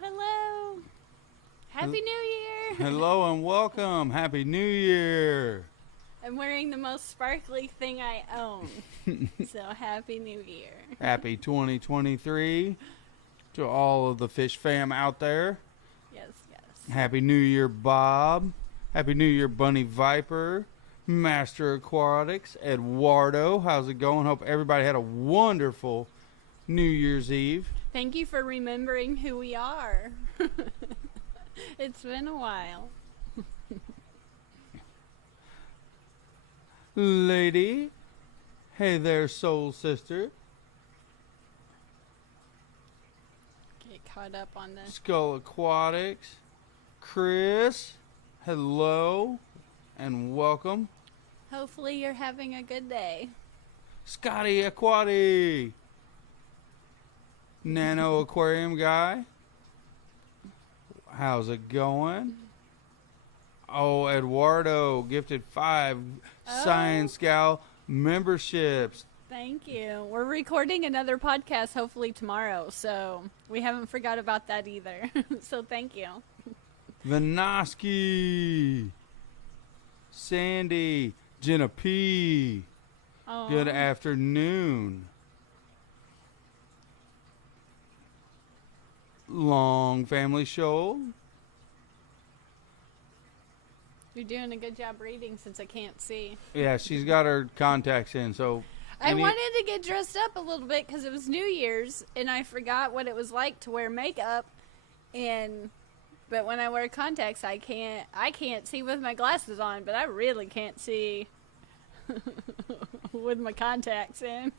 hello. Happy New Year. Hello and welcome. Happy New Year. I'm wearing the most sparkly thing I own. So Happy New Year. Happy 2023 to all of the fish fam out there. Yes. Happy New Year, Bob. Happy New Year, Bunny Viper. Master Aquatics, Eduardo. How's it going? Hope everybody had a wonderful New Year's Eve. Thank you for remembering who we are. It's been a while. Lady. Hey there, soul sister. Get caught up on this. Skull Aquatics. Chris. Hello and welcome. Hopefully you're having a good day. Scotty Aquati. Nano Aquarium guy. How's it going? Oh, Eduardo gifted 5 Science Gal memberships. Thank you. We're recording another podcast hopefully tomorrow, so we haven't forgot about that either. So thank you. Vinoski. Sandy. Jenna P. Oh. Good afternoon. Long Family Show. You're doing a good job reading since I can't see. Yeah, she's got her contacts in, so... I wanted to get dressed up a little bit because it was New Year's, and I forgot what it was like to wear makeup. But when I wear contacts, I can't see with my glasses on, but I really can't see with my contacts in.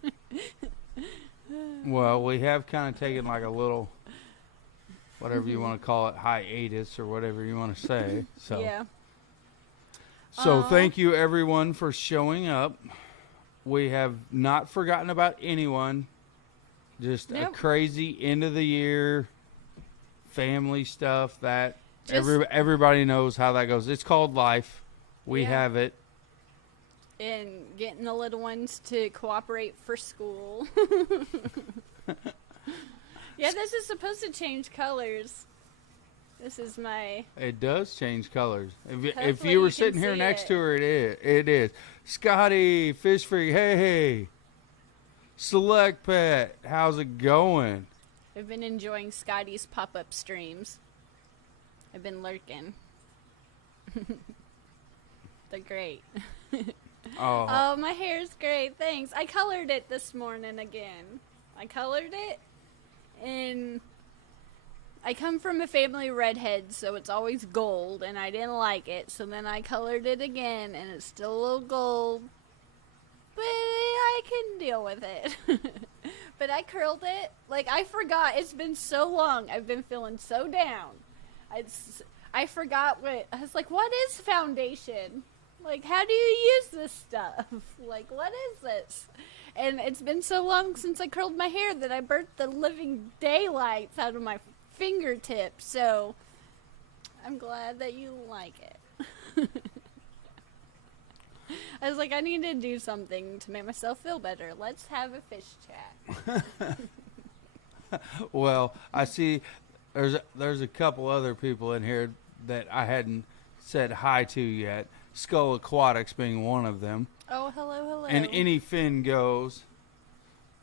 Well, we have kind of taken like a little, whatever you want to call it, hiatus or whatever you want to say. So, yeah. So thank you everyone for showing up. We have not forgotten about anyone. Just a crazy end of the year family stuff that everybody knows how that goes. It's called life. We have it. And getting the little ones to cooperate for school. Yeah, this is supposed to change colors. This is my... It does change colors. If you were sitting here next to her, it is. Scotty, Fish Freak, hey. Select Pet, how's it going? I've been enjoying Scotty's pop-up streams. I've been lurking. They're great. Oh, my hair's great. Thanks. I colored it this morning again. I colored it, and I come from a family of redheads, so it's always gold, and I didn't like it. So then I colored it again, and it's still a little gold. But I can deal with it. But I curled it. Like, I forgot. It's been so long. I've been feeling so down. I forgot what... I was like, what is foundation? Like, how do you use this stuff? Like, what is this? And it's been so long since I curled my hair that I burnt the living daylights out of my fingertips. So, I'm glad that you like it. I was like, I need to do something to make myself feel better. Let's have a fish chat. Well, I see there's a couple other people in here that I hadn't said hi to yet. Skull Aquatics being one of them. Oh, hello. And Any Fin goes,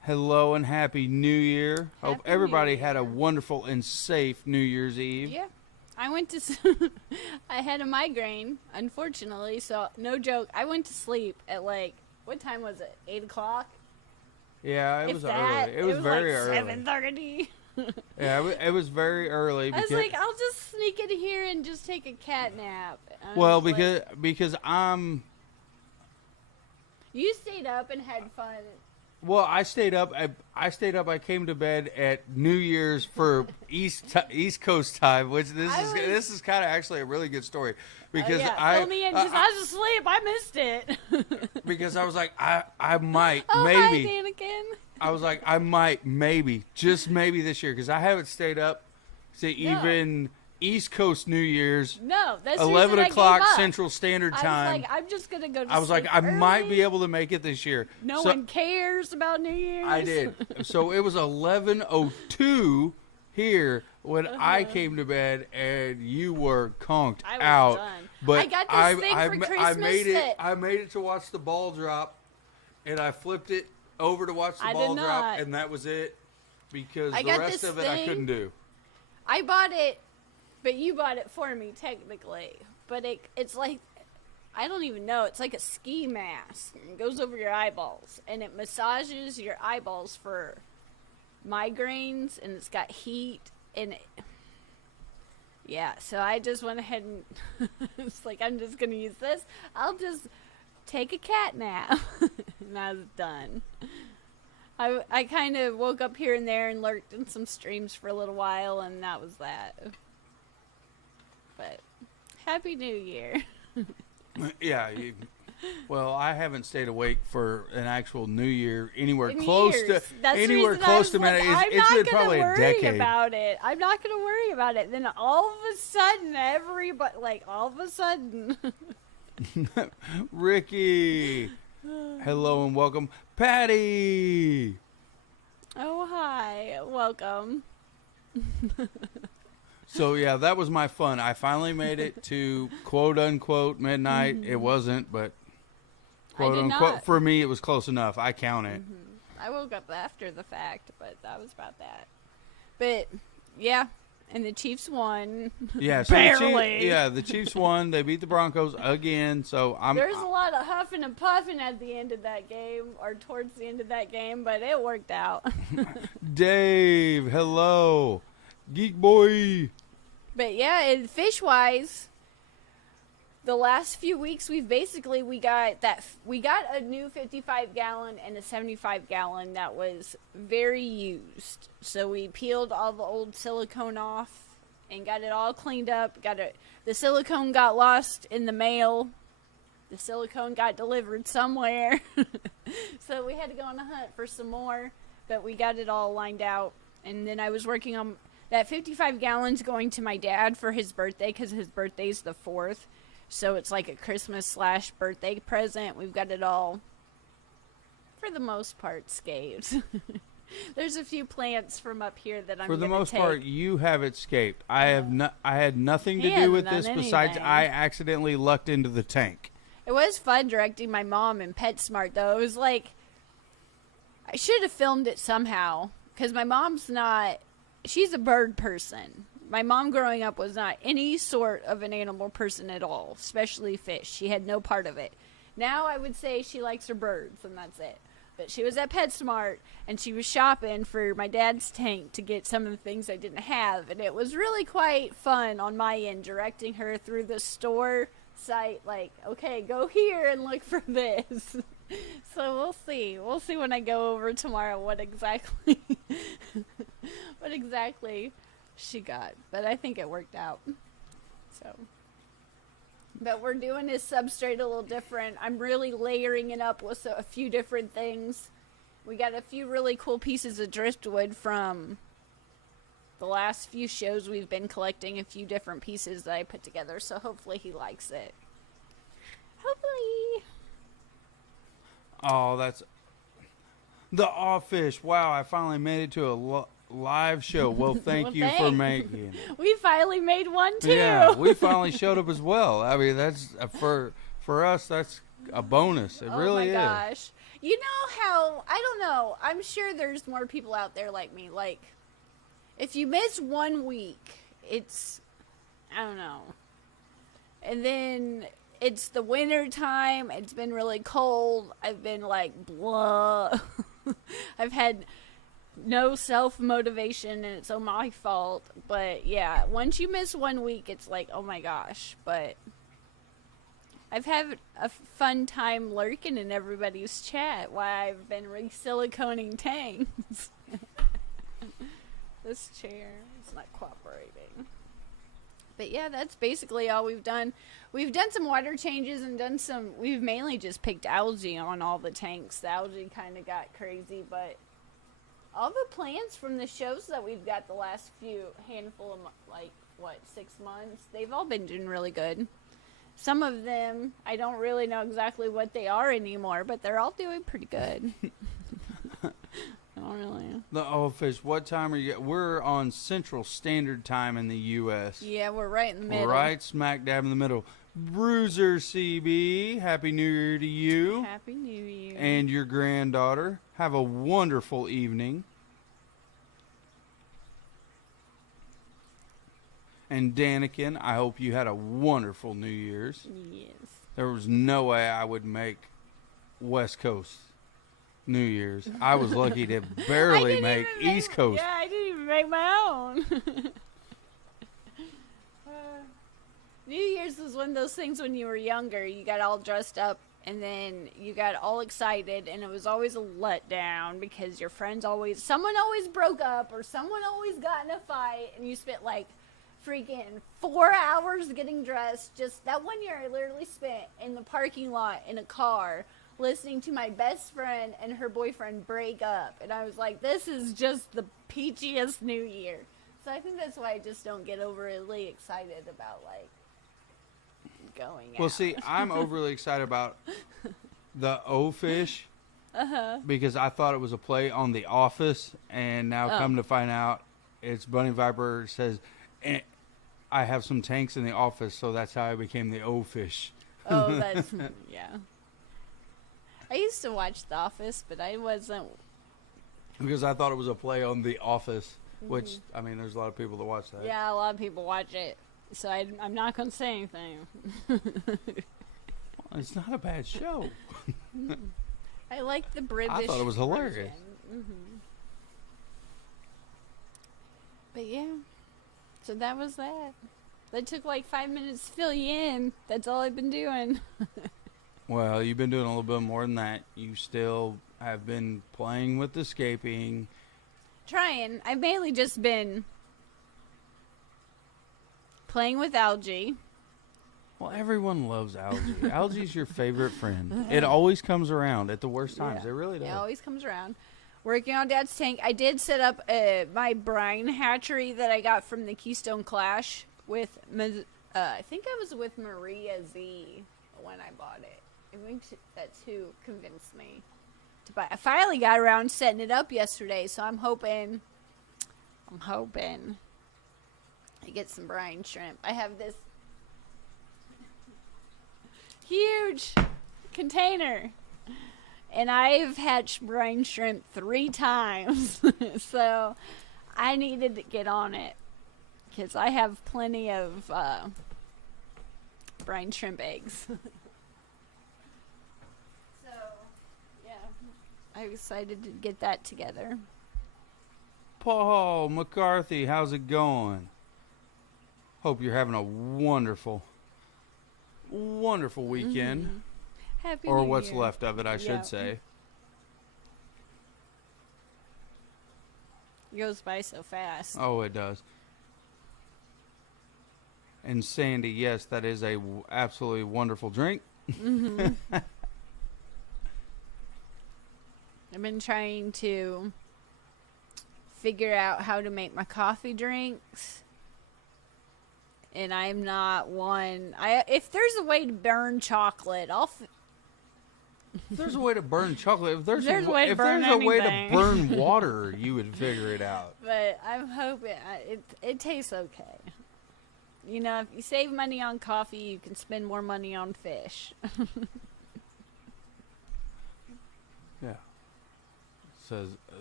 hello and Happy New Year. Hope everybody had a wonderful and safe New Year's Eve. Yeah. I went to... I had a migraine, unfortunately, so no joke. I went to sleep at like... What time was it? 8 o'clock? Yeah, it was early. It was very like early. 7:30. Yeah, it was very early. I was like, I'll just sneak in here and just take a cat nap. Well, because I'm... You stayed up and had fun. Well, I stayed up. I came to bed at New Year's for East Coast time, which this is kind of actually a really good story because fill me in because I was asleep. I missed it. Because I was like, I might Hi, maybe. Danikin. I was like, I might maybe just maybe this year because I haven't stayed up to even East Coast New Year's. No, that's 11 o'clock Central Standard Time. I was like, I'm just gonna go to sleep. I was like, I might be able to make it this year. No one cares about New Year's. I did. So it was 11:02 here when I came to bed and you were conked I was out. done. But I got this thing for Christmas I made it to watch the ball drop, and I flipped it over to watch the ball drop, and that was it because the rest of it I couldn't do. I bought it, but you bought it for me technically. But it's like, I don't even know. It's like a ski mask. It goes over your eyeballs, and it massages your eyeballs for migraines, and it's got heat and so I just went ahead and it's like, I'm just gonna use this. I'll just take a cat nap. And I was done. I kind of woke up here and there and lurked in some streams for a little while, and that was that. But Happy New Year. Yeah, well, I haven't stayed awake for an actual New Year anywhere close to minute. It's been probably a decade. I'm not going to worry about it. Then all of a sudden, all of a sudden, Ricky, hello and welcome, Patty. Oh, hi, welcome. So, yeah, that was my fun. I finally made it to quote-unquote midnight. Mm-hmm. It wasn't, but quote-unquote, for me, it was close enough. I count it. Mm-hmm. I woke up after the fact, but that was about that. But, yeah, and the Chiefs won. Yeah, so barely. The Chiefs won. They beat the Broncos again, so There's a lot of huffing and puffing at the end of that game, or towards the end of that game, but it worked out. Dave, hello. Geek boy. But yeah, and fish-wise, the last few weeks we got a new 55-gallon and a 75-gallon that was very used. So we peeled all the old silicone off and got it all cleaned up. The silicone got lost in the mail. The silicone got delivered somewhere. So we had to go on a hunt for some more, but we got it all lined out. And then I was working on that 55 gallons going to my dad for his birthday, because his birthday's the 4th. So it's like a Christmas/birthday present. We've got it all, for the most part, scaped. There's a few plants from up here that I'm going to take. For the most part, you have it scaped. I had nothing to do with this besides I accidentally lucked into the tank. It was fun directing my mom in PetSmart, though. It was like, I should have filmed it somehow, because my mom's she's a bird person. My mom growing up was not any sort of an animal person at all, especially fish. She had no part of it. Now I would say she likes her birds, and that's it. But she was at PetSmart, and she was shopping for my dad's tank to get some of the things I didn't have. And it was really quite fun on my end, directing her through the store site, like, okay, go here and look for this. So we'll see. We'll see when I go over tomorrow what exactly she got. But I think it worked out. So, but we're doing this substrate a little different. I'm really layering it up with a few different things. We got a few really cool pieces of driftwood from the last few shows. We've been collecting a few different pieces that I put together. So hopefully he likes it. Hopefully. Oh, that's the Aw-Fish. Wow, I finally made it to a live show. Well, thank you for making it. We finally made one, too. Yeah, we finally showed up as well. I mean, that's for us, that's a bonus. It really is. Oh, my gosh. You know how, I don't know, I'm sure there's more people out there like me. Like, if you miss 1 week, it's, I don't know. And then it's the winter time. It's been really cold. I've been like, blah. I've had no self-motivation, and it's all my fault. But, yeah, once you miss 1 week, it's like, oh, my gosh. But I've had a fun time lurking in everybody's chat while I've been re-siliconing tanks. This chair is not cooperating. But yeah, that's basically all we've done. We've done some water changes and we've mainly just picked algae on all the tanks. The algae kind of got crazy, but all the plants from the shows that we've got the last handful of, 6 months, they've all been doing really good. Some of them, I don't really know exactly what they are anymore, but they're all doing pretty good. don't really know. The O Fish. What time are you? We're on Central Standard Time in the U.S. Yeah, we're right in the middle. Right smack dab in the middle. Bruiser CB, Happy New Year to you. Happy New Year. And your granddaughter. Have a wonderful evening. And Danikin, I hope you had a wonderful New Year's. Yes. There was no way I would make West Coast New Year's. I was lucky to barely make East Coast. Yeah, I didn't even make my own. New Year's was one of those things when you were younger. You got all dressed up and then you got all excited, and it was always a letdown because your friends someone always broke up or someone always got in a fight, and you spent like freaking 4 hours getting dressed. Just that one year I literally spent in the parking lot in a car listening to my best friend and her boyfriend break up, and I was like, this is just the peachiest New Year. So I think that's why I just don't get overly excited about like going out. Well, see, I'm overly excited about the O Fish because I thought it was a play on The Office, and now come to find out it's Bunny Viper says, I have some tanks in the office, so that's how I became the O Fish. Oh, that's, yeah. I used to watch The Office, but I wasn't. Because I thought it was a play on The Office, which, I mean, there's a lot of people that watch that. Yeah, a lot of people watch it, so I'm not going to say anything. Well, it's not a bad show. I like the British I thought it was hilarious. But yeah, so that was that. That took like 5 minutes to fill you in. That's all I've been doing. Well, you've been doing a little bit more than that. You still have been playing with escaping. Trying. I've mainly just been playing with algae. Well, everyone loves algae. Algae's your favorite friend. It always comes around at the worst times. Yeah. It really does. It always comes around. Working on Dad's tank. I did set up my brine hatchery that I got from the Keystone Clash with, I think I was with Maria Z when I bought it. I think that's who convinced me to buy. I finally got around setting it up yesterday, so I'm hoping I get some brine shrimp. I have this huge container, and I've hatched brine shrimp 3 times, so I needed to get on it because I have plenty of brine shrimp eggs. So, yeah, I'm excited to get that together. Paul McCarthy, how's it going? Hope you're having a wonderful weekend. Happy or New what's Year. left of it, I should say. It goes by so fast. Oh, it does. And Sandy, yes, that is a absolutely wonderful drink. I've been trying to figure out how to make my coffee drinks, and I'm not one. If there's a way to burn chocolate, If there's a way to burn chocolate, if there's a way to anything. burn water, you would figure it out. But I'm hoping it tastes okay. You know, if you save money on coffee, you can spend more money on fish. Yeah.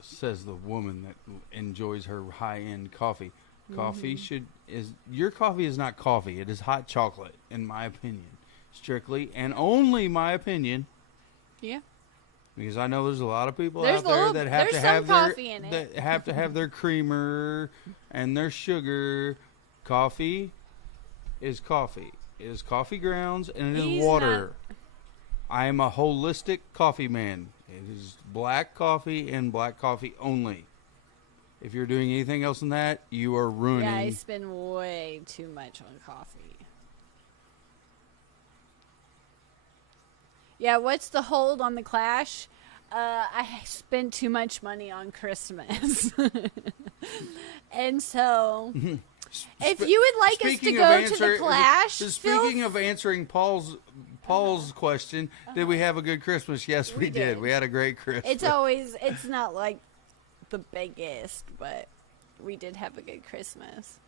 Says the woman that enjoys her high-end coffee. Your coffee is not coffee. It is hot chocolate, in my opinion. Strictly and only my opinion. Yeah. Because I know there's a lot of people out there that have to have their creamer and their sugar. Coffee is coffee. It is coffee grounds and it is water. I am a holistic coffee man. It is black coffee and black coffee only. If you're doing anything else than that, you are ruining. Yeah, I spend way too much on coffee. Yeah, what's the hold on the Clash? I spent too much money on Christmas. And so, if you would like us to go to the Clash... Speaking of answering Paul's question, did we have a good Christmas? Yes, we did. We had a great Christmas. It's not like the biggest, but we did have a good Christmas.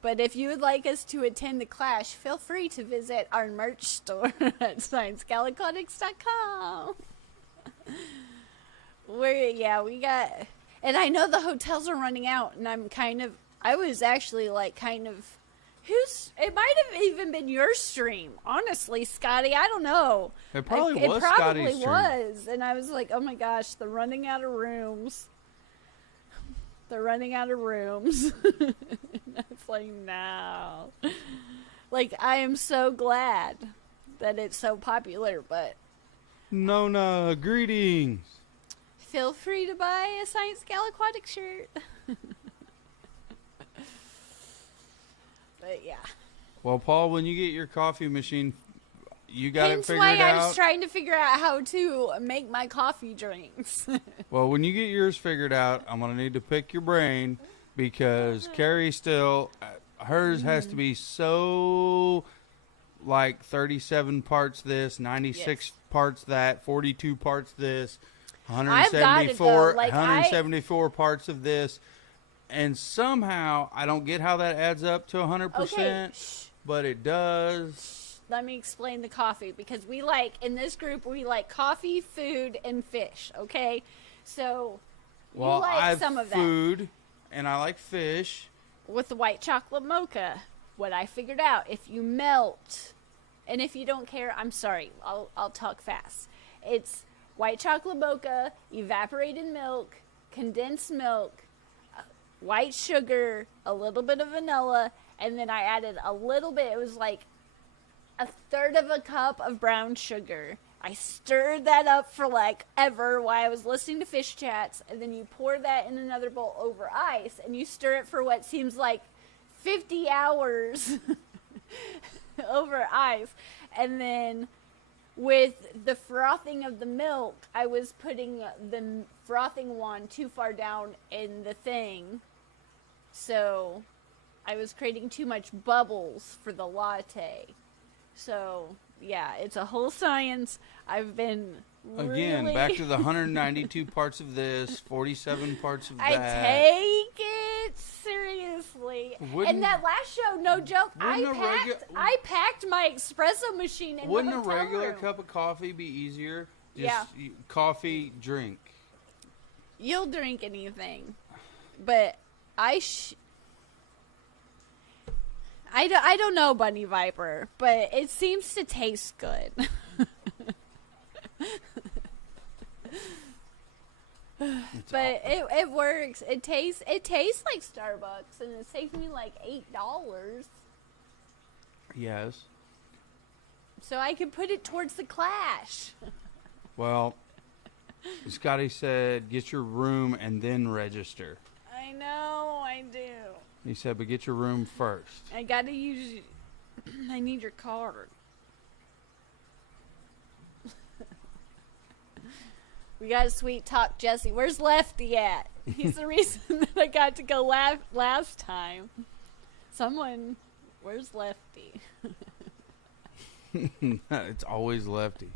But if you would like us to attend the Clash, feel free to visit our merch store at ScienceGalaconics.com. We got, and I know the hotels are running out, and I was actually it might have even been your stream, honestly, Scotty. I don't know. It probably was Scotty's stream. And I was like, oh my gosh, they're running out of rooms. They're running out of rooms. It's like, no. Like, I am so glad that it's so popular, but... Nona, greetings. Feel free to buy a Science Galaquatic shirt. But, yeah. Well, Paul, when you get your coffee machine, you got it figured out? Hence why I was trying to figure out how to make my coffee drinks. Well, when you get yours figured out, I'm going to need to pick your brain because Kerri still, hers has to be so, like 37 parts this, 96 parts that, 42 parts this, 174 parts of this. And somehow, I don't get how that adds up to 100%, but it does. Let me explain the coffee, because in this group, we like coffee, food, and fish, okay? So, you like some of that. Food, and I like fish. With the white chocolate mocha, what I figured out, if you melt, and if you don't care, I'm sorry, I'll talk fast. It's white chocolate mocha, evaporated milk, condensed milk, white sugar, a little bit of vanilla, and then I added a little bit. It was like a third of a cup of brown sugar. I stirred that up for like ever while I was listening to Fish Chats, and then you pour that in another bowl over ice, and you stir it for what seems like 50 hours over ice. And then with the frothing of the milk, I was putting the frothing wand too far down in the thing. So I was creating too much bubbles for the latte. So, yeah, it's a whole science. I've been Again, back to the 192 parts of this, 47 parts of that. I take it seriously. And that last show, no joke, I packed my espresso machine in the hotel room. Wouldn't a regular cup of coffee be easier? Coffee, drink. You'll drink anything. But I don't know, Bunny Viper, but it seems to taste good. But it works. It tastes like Starbucks, and it saved me like $8. Yes. So I can put it towards the Clash. Well, Scotty said, get your room and then register. I know, I do. He said, but get your room first. I gotta use... I need your card. We gotta sweet talk Jesse. Where's Lefty at? He's the reason that I got to go last time. Where's Lefty? It's always Lefty.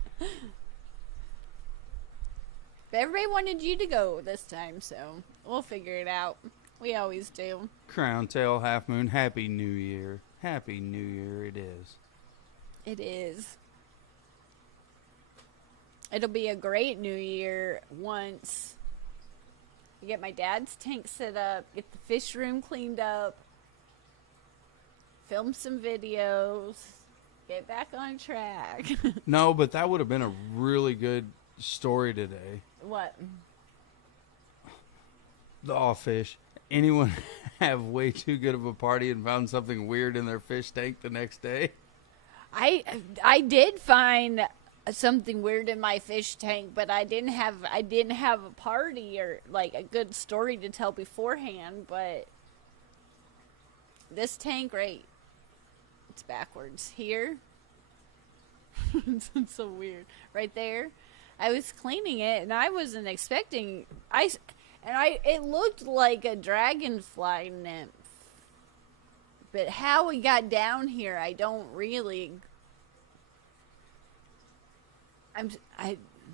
But everybody wanted you to go this time, so we'll figure it out. We always do. Crown Tail, Half Moon, Happy New Year. Happy New Year it is. It is. It'll be a great New Year once I get my dad's tank set up, get the fish room cleaned up, film some videos, get back on track. No, but that would have been a really good story today. What? The all fish. Anyone have way too good of a party and found something weird in their fish tank the next day? I did find something weird in my fish tank, but I didn't have a party or like a good story to tell beforehand. But this tank, right? It's backwards here. It's so weird. Right there, I was cleaning it and I wasn't expecting it looked like a dragonfly nymph. But how it got down here, I don't really. I'm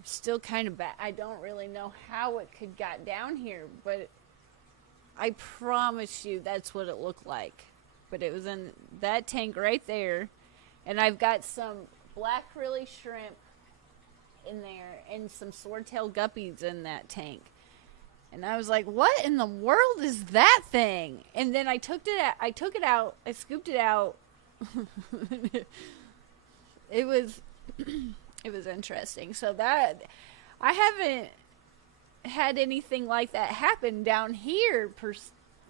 still kind of bad. I don't really know how it could got down here, but I promise you that's what it looked like. But it was in that tank right there. And I've got some black curly shrimp in there and some swordtail guppies in that tank. And I was like, what in the world is that thing? And then I took it out, I scooped it out. It was interesting. So that, I haven't had anything like that happen down here,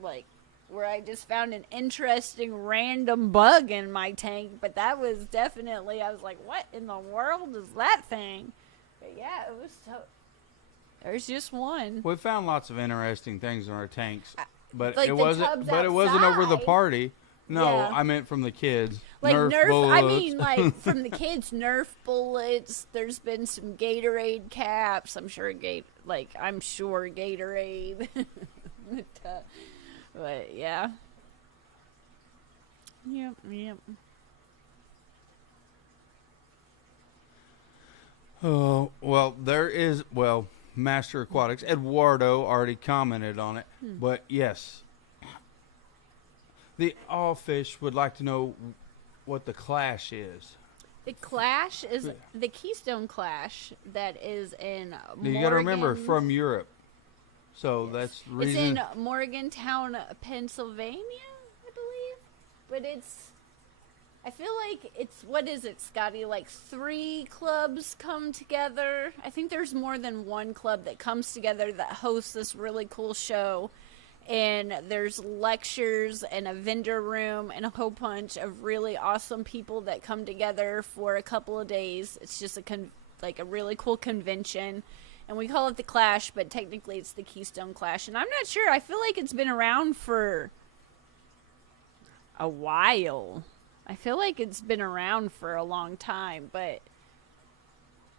where I just found an interesting random bug in my tank. But that was definitely, I was like, what in the world is that thing? But yeah, it was so... There's just one. We found lots of interesting things in our tanks, but like it wasn't. But it wasn't over the party. No, yeah. I meant from the kids. Like Nerf bullets. I mean, like from the kids, Nerf bullets. There's been some Gatorade caps. I'm sure Gatorade. But yeah. Yep. Oh well, Master Aquatics. Eduardo already commented on it. But yes, the all fish would like to know what the Clash is. The Clash is the Keystone Clash that is in Morgan. You got to remember, from Europe. So that's the reason. It's in Morgantown, Pennsylvania, I believe. But I feel like it's, what is it, Scotty? Like 3 clubs come together. I think there's more than one club that comes together that hosts this really cool show. And there's lectures and a vendor room and a whole bunch of really awesome people that come together for a couple of days. It's just a really cool convention. And we call it the Clash, but technically it's the Keystone Clash. And I'm not sure. I feel like it's been around for a while. I feel like it's been around for a long time, but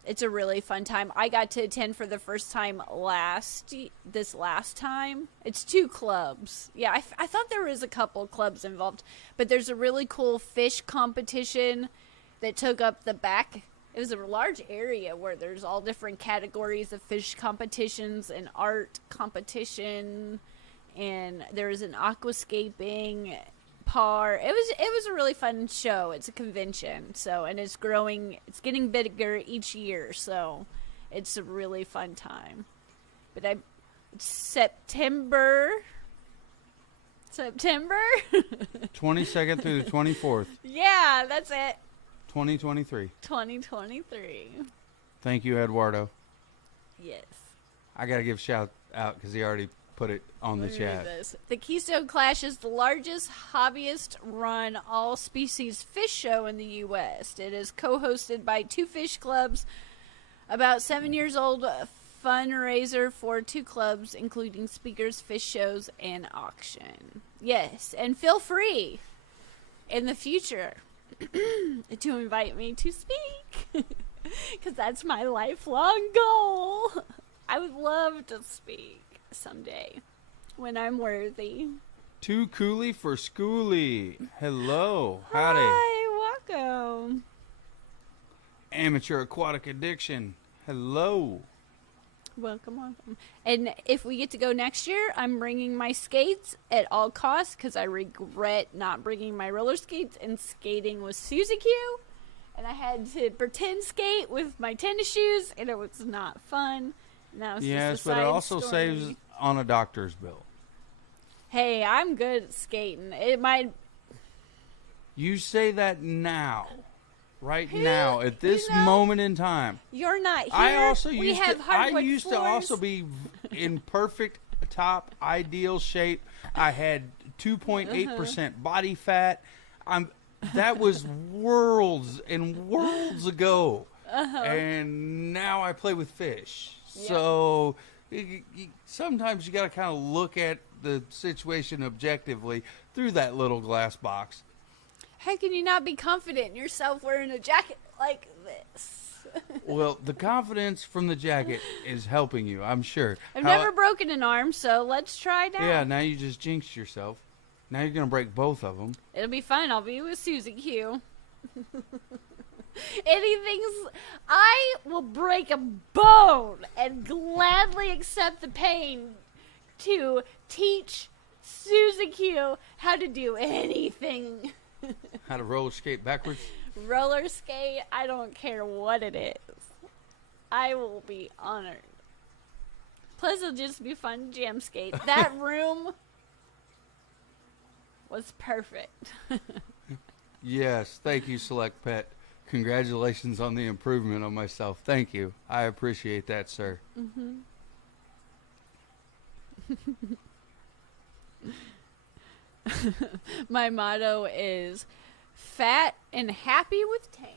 it's a really fun time. I got to attend for the first time this last time. It's 2 clubs. Yeah, I thought there was a couple clubs involved, but there's a really cool fish competition that took up the back. It was a large area where there's all different categories of fish competitions and art competition, and there's an aquascaping par. It was a really fun show. It's a convention, and it's growing. It's getting bigger each year, so it's a really fun time. But it's September 22nd through the 24th. Yeah, that's it. 2023. 2023. Thank you, Eduardo. Yes. I gotta give a shout out because he already put it on the chat. The Keystone Clash is the largest hobbyist-run all-species fish show in the U.S. It is co-hosted by 2 fish clubs, about 7 years old, fundraiser for 2 clubs, including speakers, fish shows, and auction. Yes, and feel free in the future to invite me to speak, because that's my lifelong goal. I would love to speak someday when I'm worthy. Too coolie for schoolie. Hello. Howdy. Hi, welcome. Amateur Aquatic Addiction. Hello. Welcome. And if we get to go next year, I'm bringing my skates at all costs because I regret not bringing my roller skates and skating with Susie Q. And I had to pretend skate with my tennis shoes, and it was not fun. Now it's just a but side it also story. saves on a doctor's bill. Hey, I'm good at skating. It might. You say that now. Right now, at this moment in time. You're not here. I used to also be in perfect top ideal shape. I had 2.8% body fat. That was worlds and worlds ago. And now I play with fish. Yeah. So sometimes you got to kind of look at the situation objectively through that little glass box. How can you not be confident in yourself wearing a jacket like this? Well, the confidence from the jacket is helping you, I'm sure. I've never broken an arm, so let's try now. Yeah, now you just jinxed yourself. Now you're going to break both of them. It'll be fine. I'll be with Susie Q. I will break a bone and gladly accept the pain to teach Susie Q how to do anything. How to roller skate backwards? Roller skate, I don't care what it is. I will be honored. Plus, it'll just be fun to jam skate. That room was perfect. Yes, thank you, Select Pet. Congratulations on the improvement on myself. Thank you. I appreciate that, sir. Mm-hmm. My motto is fat and happy with tank.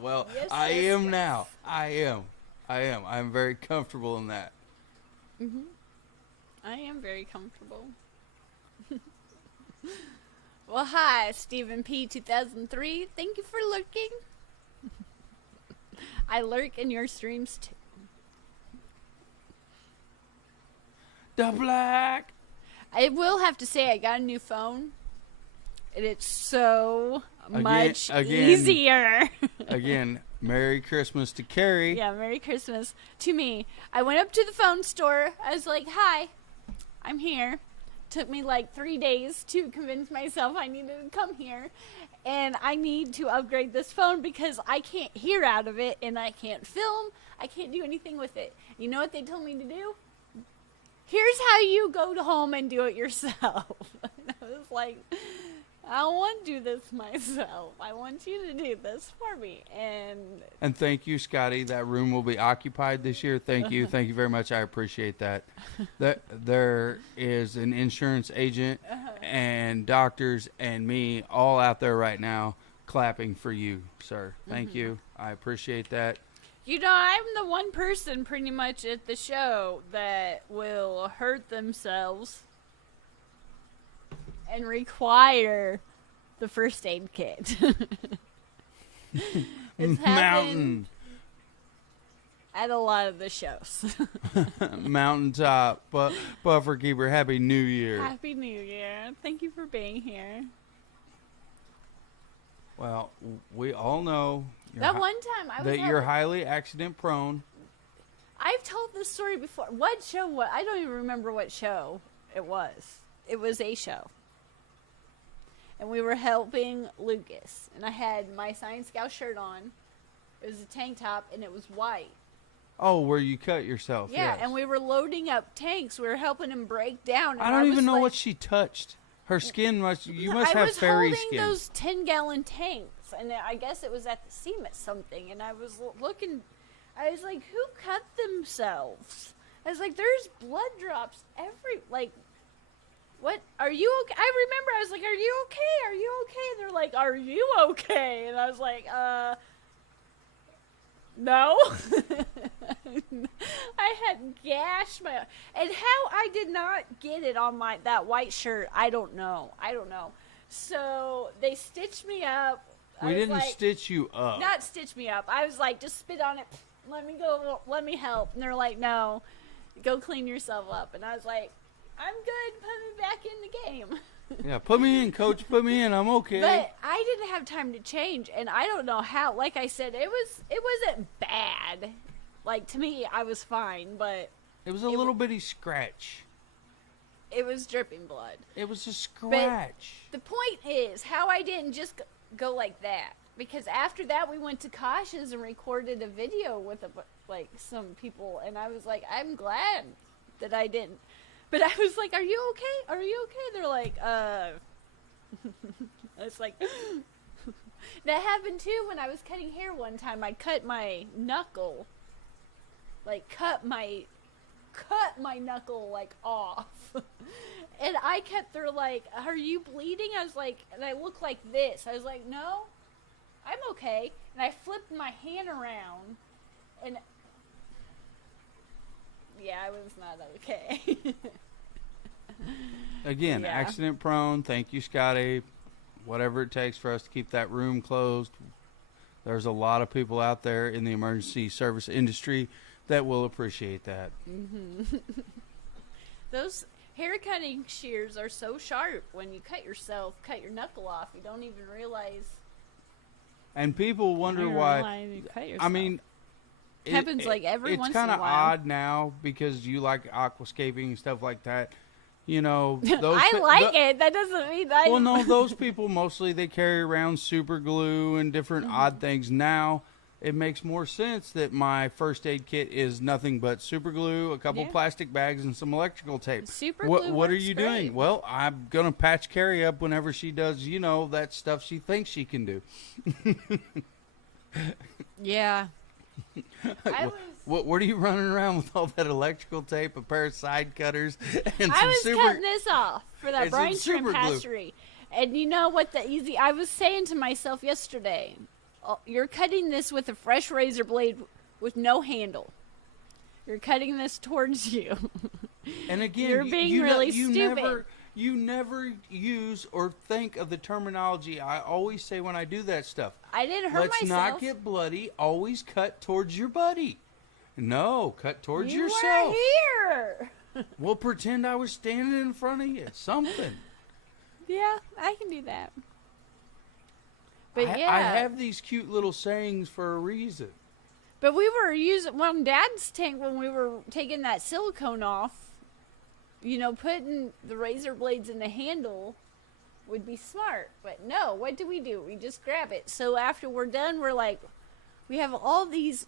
Well, yes, I yes, am yes. now. I am. I'm very comfortable in that. Mm-hmm. I am very comfortable. Well, hi, Stephen P. 2003. Thank you for lurking. I lurk in your streams too. The black. I will have to say I got a new phone, and it's so much easier. Again, Merry Christmas to Kerri. Yeah, Merry Christmas to me. I went up to the phone store. I was like, hi, I'm here. Took me like 3 days to convince myself I needed to come here. And I need to upgrade this phone because I can't hear out of it, and I can't film. I can't do anything with it. You know what they told me to do? Here's how you go home and do it yourself. And I was like, I don't want to do this myself. I want you to do this for me. And thank you, Scotty. That room will be occupied this year. Thank you. Thank you very much. I appreciate that. There is an insurance agent and doctors and me all out there right now clapping for you, sir. Thank you. I appreciate that. You know, I'm the one person pretty much at the show that will hurt themselves and require the first aid kit. It's happened at a lot of the shows. Mountaintop, Buffer Keeper, Happy New Year. Happy New Year. Thank you for being here. Well, we all know that one time I was that you're highly accident prone. I've told this story before. What show? What? I don't even remember what show it was. It was a show. And we were helping Lucas. And I had my Science Scout shirt on. It was a tank top, and it was white. Oh, where you cut yourself. Yeah, yes. and we were loading up tanks. We were helping him break down. And I don't even know like, what she touched. Her skin must... You must have fairy skin. I was holding those 10-gallon tanks. And I guess it was at the seam at something. And I was looking... I was like, who cut themselves? I was like, there's blood drops every... Like... What? Are you okay? I remember I was like, are you okay? Are you okay? And they're like, are you okay? And I was like, no. I had gashed my... And how I did not get it on that white shirt, I don't know. So they stitched me up. We didn't stitch you up. Not stitch me up. I was like, just spit on it. Let me go. Let me help. And they're like, no. Go clean yourself up. And I was like... I'm good. Put me back in the game. Yeah, put me in, coach. Put me in. I'm okay. But I didn't have time to change, and I don't know how. Like I said, it wasn't bad. Like, to me, I was fine, but... It was a little bitty scratch. It was dripping blood. It was a scratch. But the point is, how I didn't just go like that. Because after that, we went to Kosh's and recorded a video with, some people, and I was like, I'm glad that I didn't. But I was like, are you okay? Are you okay? They're like, It's like, that happened too when I was cutting hair one time. I cut my knuckle, cut my knuckle, off. And they're like, are you bleeding? I was like, and I look like this. I was like, no, I'm okay. And I flipped my hand around, and yeah, I was not okay. Again, yeah. Accident prone. Thank you, Scotty. Whatever it takes for us to keep that room closed. There's a lot of people out there in the emergency service industry that will appreciate that. Mm-hmm. Those hair cutting shears are so sharp. When you cut your knuckle off, you don't even realize. And people wonder why. You cut yourself. I mean, it happens every once in a while. It's kind of odd now because you like aquascaping and stuff like that. You know, I like it. That doesn't mean I... Well, no, those people mostly, they carry around super glue and different odd things. Now, it makes more sense that my first aid kit is nothing but super glue, a couple plastic bags, and some electrical tape. Super glue What are works you great. doing? Well, I'm going to patch Kerri up whenever she does, you know, that stuff she thinks she can do. Yeah. What are you running around with all that electrical tape, a pair of side cutters, and I some was super... cutting this off for that brine shrimp glue. hatchery. And you know what I was saying to myself yesterday, you're cutting this with a fresh razor blade with no handle. You're cutting this towards you. And again, you're being really stupid. You never use or think of the terminology I always say when I do that stuff. I didn't hurt myself. Let's not get bloody. Always cut towards your buddy. No, cut towards yourself. You were here. Well, pretend I was standing in front of you. Something. Yeah, I can do that. But I have these cute little sayings for a reason. But we were using on Dad's tank when we were taking that silicone off. You know, putting the razor blades in the handle would be smart. But no, what do? We just grab it. So after we're done, we're like, we have all these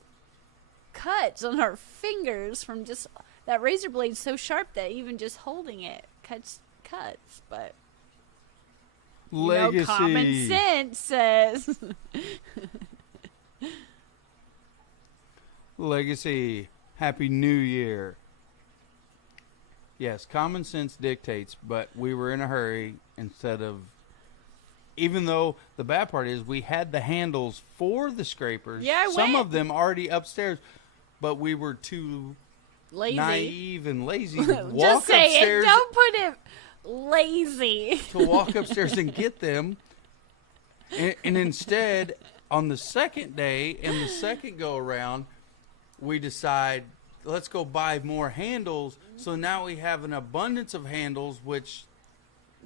cuts on our fingers from just that razor blade so sharp that even just holding it cuts. But Legacy. You know, common sense says. Legacy. Happy New Year. Yes, common sense dictates, but we were in a hurry instead of... Even though the bad part is we had the handles for the scrapers. Yeah, some of them already upstairs, but we were too lazy. Naive and lazy to walk Just say upstairs. It. Don't put it lazy. To walk upstairs and get them. And instead, on the second day and the second go around, we decide... Let's go buy more handles. So now we have an abundance of handles, which...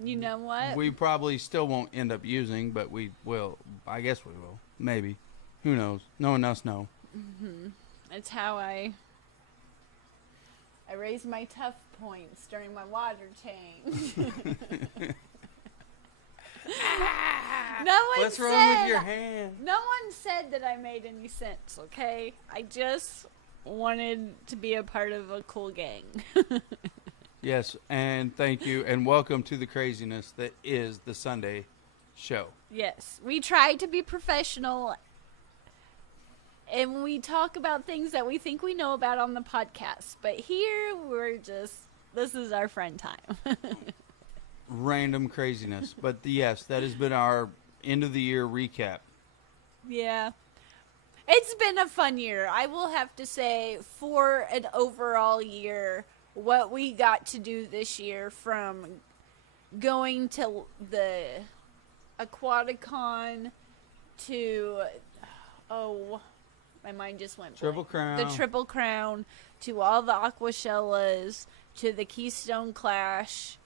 You know what? We probably still won't end up using, but we will. I guess we will. Maybe. Who knows? No one else knows. Mm-hmm. That's how I raise my tough points during my water change. What's wrong with your hand? No one said that I made any sense, okay? I just... wanted to be a part of a cool gang. Yes, and thank you, and welcome to the craziness that is the Sunday show. Yes, we try to be professional, and we talk about things that we think we know about on the podcast. But here, this is our friend time. Random craziness. But yes, that has been our end of the year recap. Yeah. It's been a fun year. I will have to say, for an overall year, what we got to do this year, from going to the Aquaticon to, my mind just went Triple blank. Crown. The Triple Crown, to all the Aquashellas, to the Keystone Clash.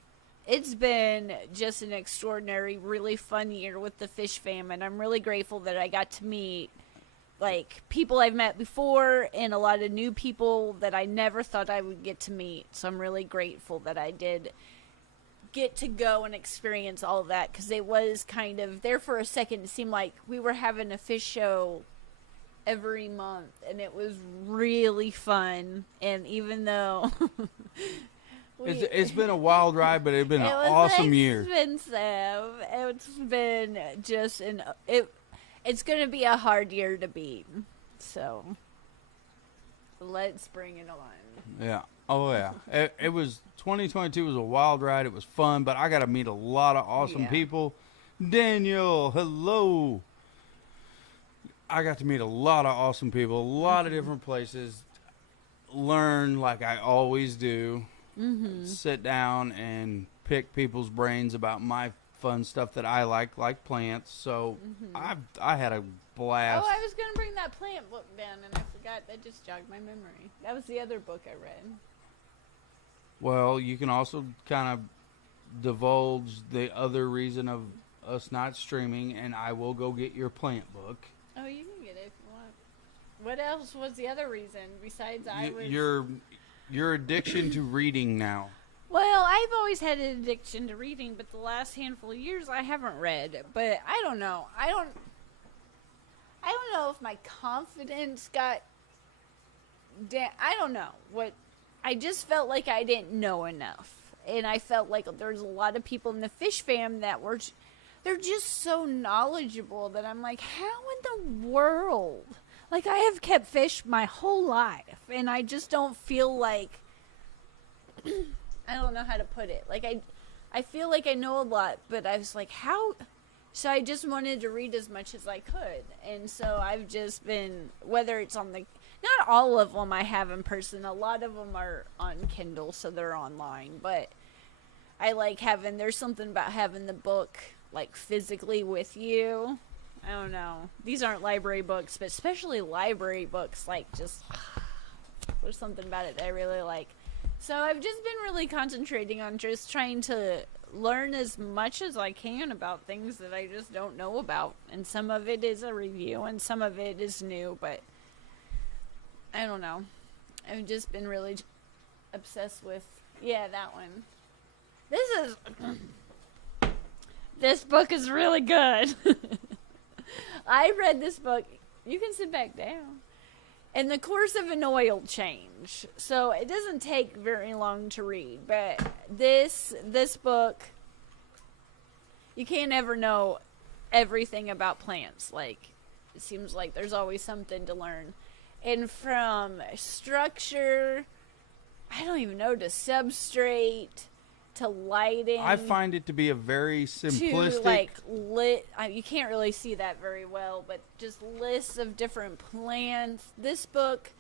It's been just an extraordinary, really fun year with the fish fam, and I'm really grateful that I got to meet people I've met before and a lot of new people that I never thought I would get to meet. So I'm really grateful that I did get to go and experience all of that, because it was kind of there for a second. It seemed like we were having a fish show every month, and it was really fun. And even though it's been a wild ride, but it's been an awesome year. Expensive. It's been just It's going to be a hard year to beat. So, let's bring it on. Yeah. Oh, yeah. It was, 2022 was a wild ride. It was fun, but I got to meet a lot of awesome people. Daniel, hello. I got to meet a lot of awesome people, a lot of different places. Learn like I always do. Mm-hmm. Sit down and pick people's brains about my fun stuff that I like plants. So I had a blast. Oh, I was going to bring that plant book down, and I forgot. That just jogged my memory. That was the other book I read. Well, you can also kind of divulge the other reason of us not streaming, and I will go get your plant book. Oh, you can get it if you want. What else was the other reason besides I was... Your addiction to reading now. Well, I've always had an addiction to reading, but the last handful of years I haven't read. But I don't know. I don't know if my confidence got I don't know what. I just felt like I didn't know enough, and I felt like there's a lot of people in the fish fam that they're just so knowledgeable that I'm like, how in the world? Like, I have kept fish my whole life, and I just don't feel like I don't know how to put it. Like, I feel like I know a lot, but I was like, how? So I just wanted to read as much as I could, and so I've just been, whether it's on the, not all of them I have in person. A lot of them are on Kindle, so they're online. But I like there's something about having the book, like, physically with you. I don't know. These aren't library books, but especially library books, like, just, there's something about it that I really like. So I've just been really concentrating on just trying to learn as much as I can about things that I just don't know about. And some of it is a review, and some of it is new, but I don't know. I've just been really obsessed with, that one. This book is really good. I read this book. You can sit back down. In the course of an oil change. So it doesn't take very long to read. But this book, you can't ever know everything about plants. Like, it seems like there's always something to learn. And from structure, I don't even know, to substrate, to lighting. I find it to be a very simplistic. To, you can't really see that very well, but just lists of different plants. This book,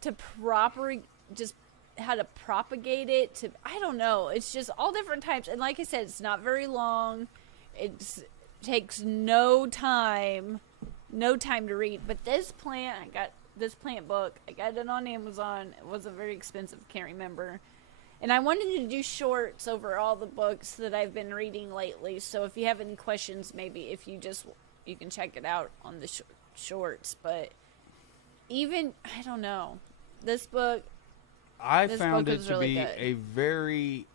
just how to propagate it, I don't know. It's just all different types. And like I said, it's not very long. It takes no time to read. But this plant, this plant book, I got it on Amazon. It wasn't very expensive, can't remember. And I wanted to do shorts over all the books that I've been reading lately. So if you have any questions, maybe you can check it out on the shorts. But even, I don't know, this book. I found it to be a very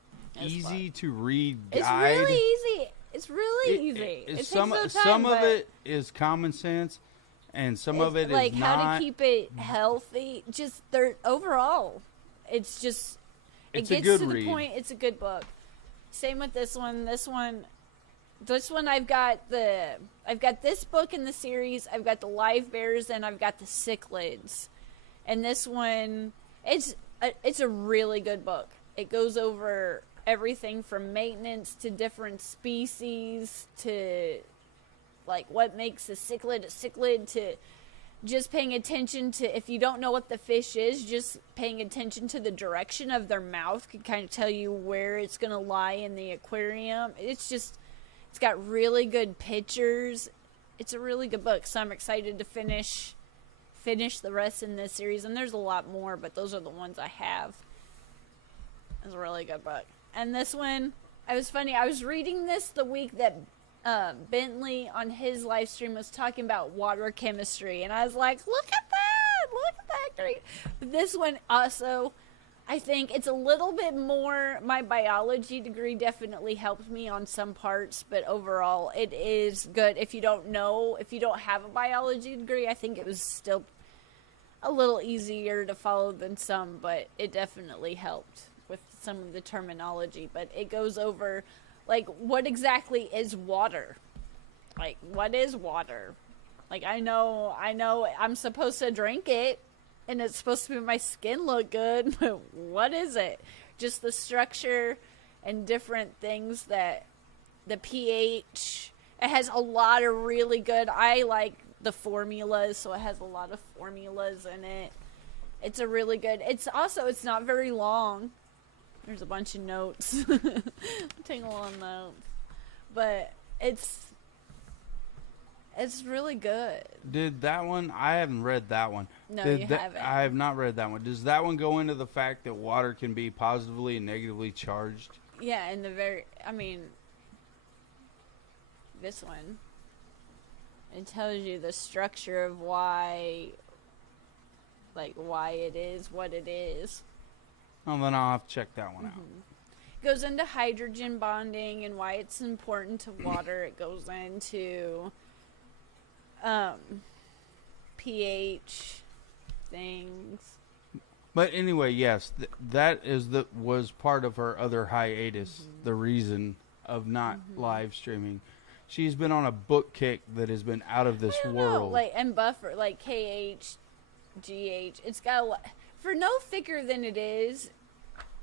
easy to read guide. It's really easy. It's really easy. It takes no time, some of it is common sense, and some of it like is not. How to keep it healthy. Just overall, it's just. It gets to the point. It's a good book. Same with this one. This one, I've got this book in the series. I've got the live bears, and I've got the cichlids. And this one, it's a really good book. It goes over everything from maintenance to different species to, like, what makes a cichlid to just paying attention to, if you don't know what the fish is, just paying attention to the direction of their mouth can kind of tell you where it's going to lie in the aquarium. It's got really good pictures. It's a really good book, so I'm excited to finish the rest in this series. And there's a lot more, but those are the ones I have. It's a really good book. And this one, I was reading this the week that Bentley on his live stream was talking about water chemistry, and I was like, look at that great. But this one also, I think it's a little bit more, my biology degree definitely helped me on some parts, but overall it is good. If you don't have a biology degree, I think it was still a little easier to follow than some, but it definitely helped with some of the terminology. But it goes over, like, what exactly is water? Like, what is water? Like, I know I'm supposed to drink it, and it's supposed to make my skin look good, but what is it? Just the structure and different things, that the pH. It has a lot of really good, I like the formulas, so it has a lot of formulas in it. It's a really good, it's not very long. There's a bunch of notes. I'm taking a lot of notes. But it's really good. Did that one? I haven't read that one. No, you haven't. I have not read that one. Does that one go into the fact that water can be positively and negatively charged? Yeah, this one, it tells you the structure of why it is what it is. Well, then I'll have to check that one out. goes into hydrogen bonding and why it's important to water. It goes into pH things. But anyway, yes, that was part of her other hiatus. The reason of not live streaming. She's been on a book kick that has been out of this world. Like, and buffer, like KH, GH. It's got a lot. For no thicker than it is,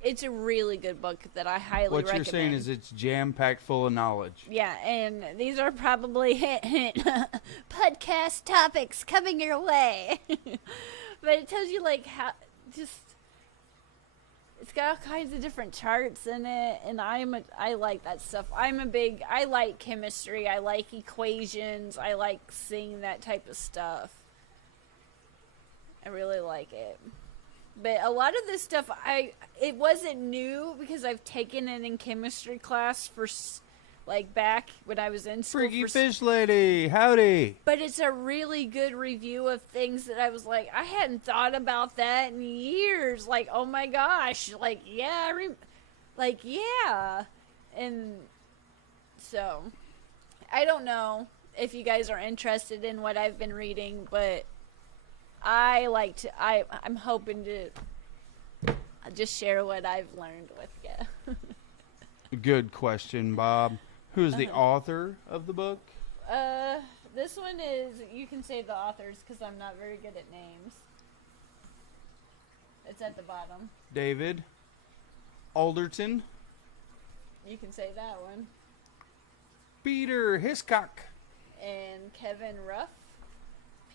it's a really good book that I highly recommend. What you're saying is it's jam-packed full of knowledge. Yeah, and these are probably podcast topics coming your way. But it tells you, like, how, just, it's got all kinds of different charts in it, and I like that stuff. I like chemistry, I like equations, I like seeing that type of stuff. I really like it. But a lot of this stuff, it wasn't new because I've taken it in chemistry class for, like, back when I was in school. Freaky Fish Lady, howdy. But it's a really good review of things that I was like, I hadn't thought about that in years. Like, oh my gosh. Like, yeah. Yeah. And so, I don't know if you guys are interested in what I've been reading, but I'm hoping to just share what I've learned with you. Good question, Bob. Who's the author of the book? This one is, you can say the authors because I'm not very good at names. It's at the bottom. David Alderton. You can say that one. Peter Hiscock. And Kevin Ruff,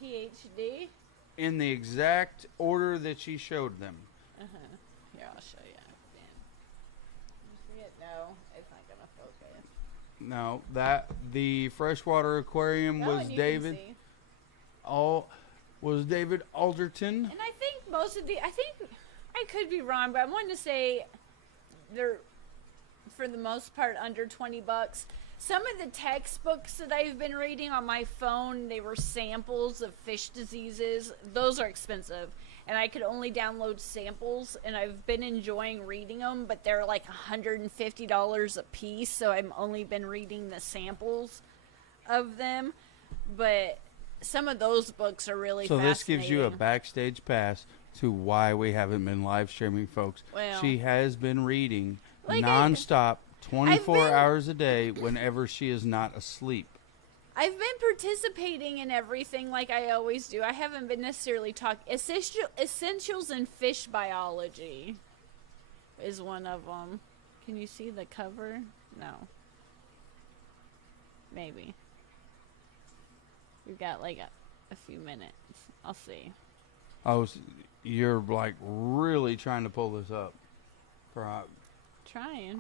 PhD. In the exact order that she showed them. Here, I'll show you. No, it's not going to focus. No, the freshwater aquarium was David. Was David Alderton. And I think I could be wrong, but I wanted to say they're, for the most part, under $20. Some of the textbooks that I've been reading on my phone, they were samples of fish diseases. Those are expensive. And I could only download samples, and I've been enjoying reading them, but they're like $150 a piece, so I've only been reading the samples of them. But some of those books are really fascinating. So this gives you a backstage pass to why we haven't been live streaming, folks. Well, she has been reading nonstop, 24 hours a day, whenever she is not asleep. I've been participating in everything like I always do. I haven't been necessarily talking. Essentials in Fish Biology is one of them. Can you see the cover? No. Maybe. We've got like a few minutes. I'll see. Oh, you're like really trying to pull this up. Trying.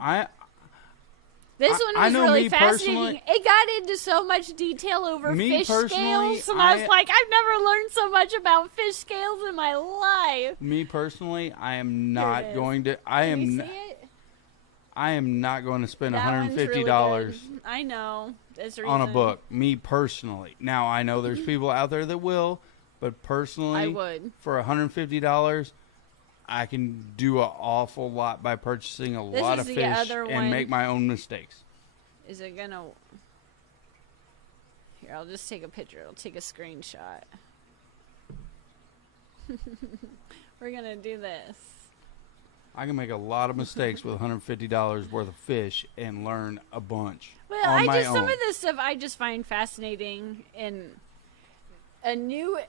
This one was really fascinating. It got into so much detail over fish scales, and I was like, I've never learned so much about fish scales in my life. Me personally, I am not going to. I am not going to spend $150 really I know on a book. Me personally. Now I know there's people out there that will, but personally, I would. For $150. I can do an awful lot by purchasing a lot of fish and make my own mistakes. Is it gonna? Here, I'll just take a picture. I'll take a screenshot. We're gonna do this. I can make a lot of mistakes with $150 worth of fish and learn a bunch. Well, some of this stuff I just find fascinating. In a new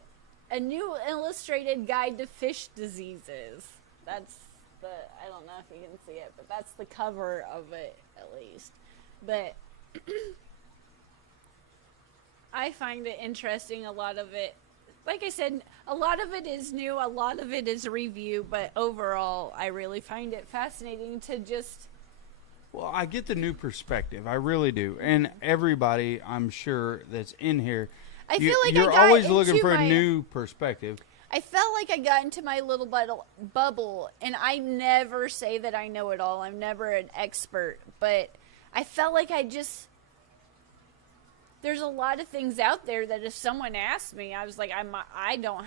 illustrated guide to fish diseases. That's I don't know if you can see it, but that's the cover of it, at least. But I find it interesting, a lot of it. Like I said, a lot of it is new, a lot of it is review, but overall, I really find it fascinating to just... Well, I get the new perspective. I really do. And everybody, I'm sure, that's in here... I feel like you're always looking for a new perspective. I felt like I got into my little bubble, and I never say that I know it all. I'm never an expert, but I felt like there's a lot of things out there that if someone asked me, I was like, I don't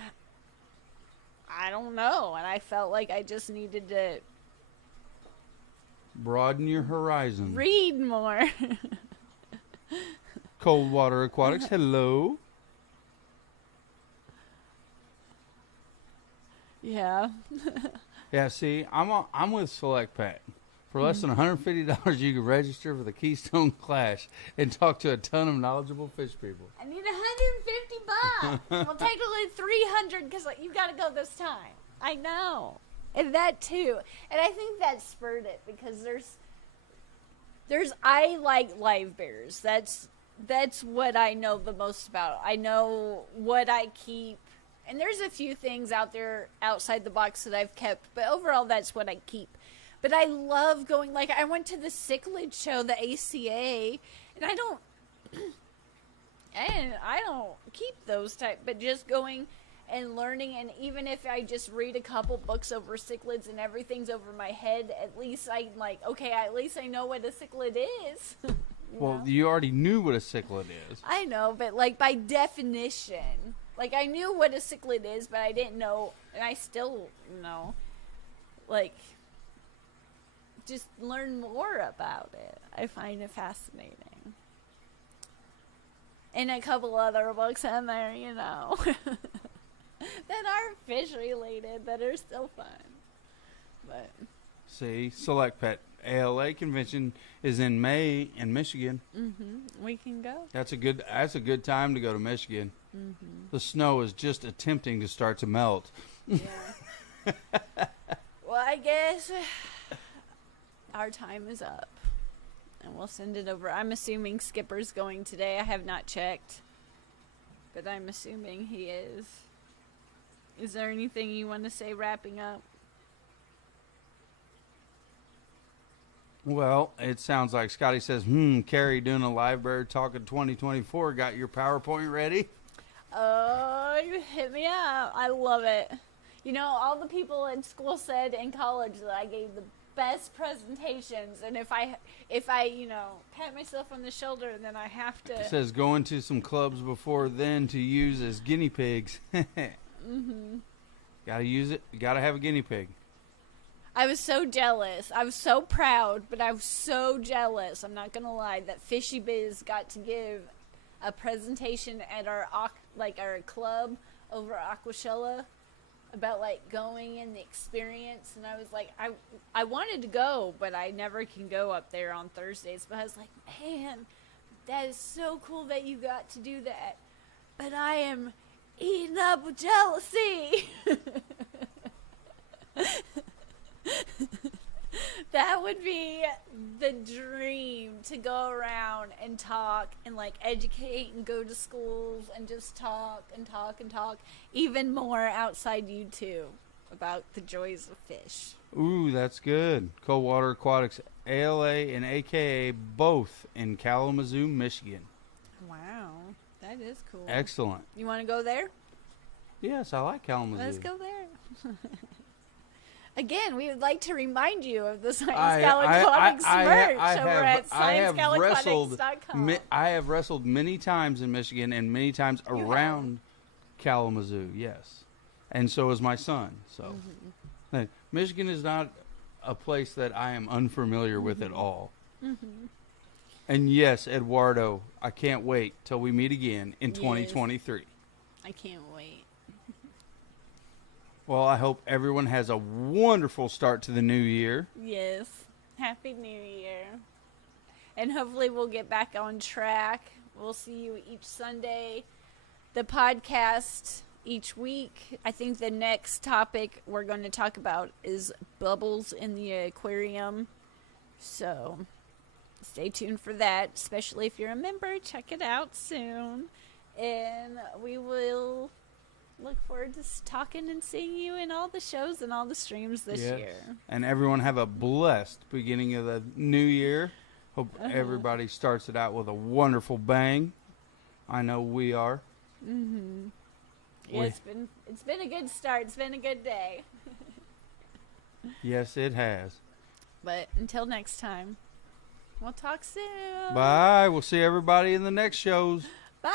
know, and I felt like I just needed to Broaden your horizon. Read more. Cold Water Aquatics, hello. Yeah. Yeah, see, I'm with Select Pet. For less than $150, you can register for the Keystone Clash and talk to a ton of knowledgeable fish people. I need $150. Well, technically 300 because you got to go this time. I know, and that too. And I think that spurred it because I like live bears. That's what I know the most about. I know what I keep. And there's a few things out there outside the box that I've kept, but overall that's what I keep. But I love going, like, I went to the cichlid show, the ACA, and I don't keep those type, but just going and learning, and even if I just read a couple books over cichlids and everything's over my head, at least I'm like, okay, at least I know what a cichlid is. Well, you already knew what a cichlid is. I know, but, like, by definition, like, I knew what a cichlid is, but I didn't know, and I still know, like, just learn more about it. I find it fascinating. And a couple other books in there, that are fish related, that are still fun. But see, Select Pet ALA convention is in May in Michigan. We can go. That's a good time to go to Michigan. The snow is just attempting to start to melt. Yeah. Well, I guess our time is up, and we'll send it over. I'm assuming Skipper's going today. I have not checked, but I'm assuming he is. Is there anything you want to say wrapping up? Well, it sounds like Scotty says, Kerri doing a live bird talking 2024. Got your PowerPoint ready? Oh, you hit me up. I love it. All the people in school said in college that I gave the best presentations, and if I pat myself on the shoulder, then I have to. It says going to some clubs before then to use as guinea pigs. Gotta use it. You gotta have a guinea pig. I was so jealous. I was so proud, but I was so jealous. I'm not gonna lie. That Fishy Biz got to give a presentation at our club over at Aquashella about going and the experience, and I was like, I wanted to go, but I never can go up there on Thursdays. But I was like, man, that is so cool that you got to do that. But I am eaten up with jealousy. That would be the dream, to go around and talk and educate and go to schools and just talk and talk and talk even more outside YouTube about the joys of fish. Ooh, that's good. Cold Water Aquatics, ALA and AKA, both in Kalamazoo, Michigan. Wow, that is cool. Excellent. You want to go there? Yes, I like Kalamazoo. Let's go there. Again, we would like to remind you of the Science Aquatics merch over at ScienceGalaquatics.com. I have wrestled many times in Michigan and many times around Kalamazoo, yes. And so is my son. So Michigan is not a place that I am unfamiliar with at all. And yes, Eduardo, I can't wait till we meet again in 2023. I can't wait. Well, I hope everyone has a wonderful start to the new year. Yes. Happy New Year. And hopefully we'll get back on track. We'll see you each Sunday. The podcast each week. I think the next topic we're going to talk about is bubbles in the aquarium. So stay tuned for that, especially if you're a member. Check it out soon. And we will look forward to talking and seeing you in all the shows and all the streams this year. And everyone have a blessed beginning of the new year. Hope everybody starts it out with a wonderful bang. I know we are. Yeah, it's been a good start. It's been a good day. Yes, it has. But until next time, we'll talk soon. Bye. We'll see everybody in the next shows. Bye.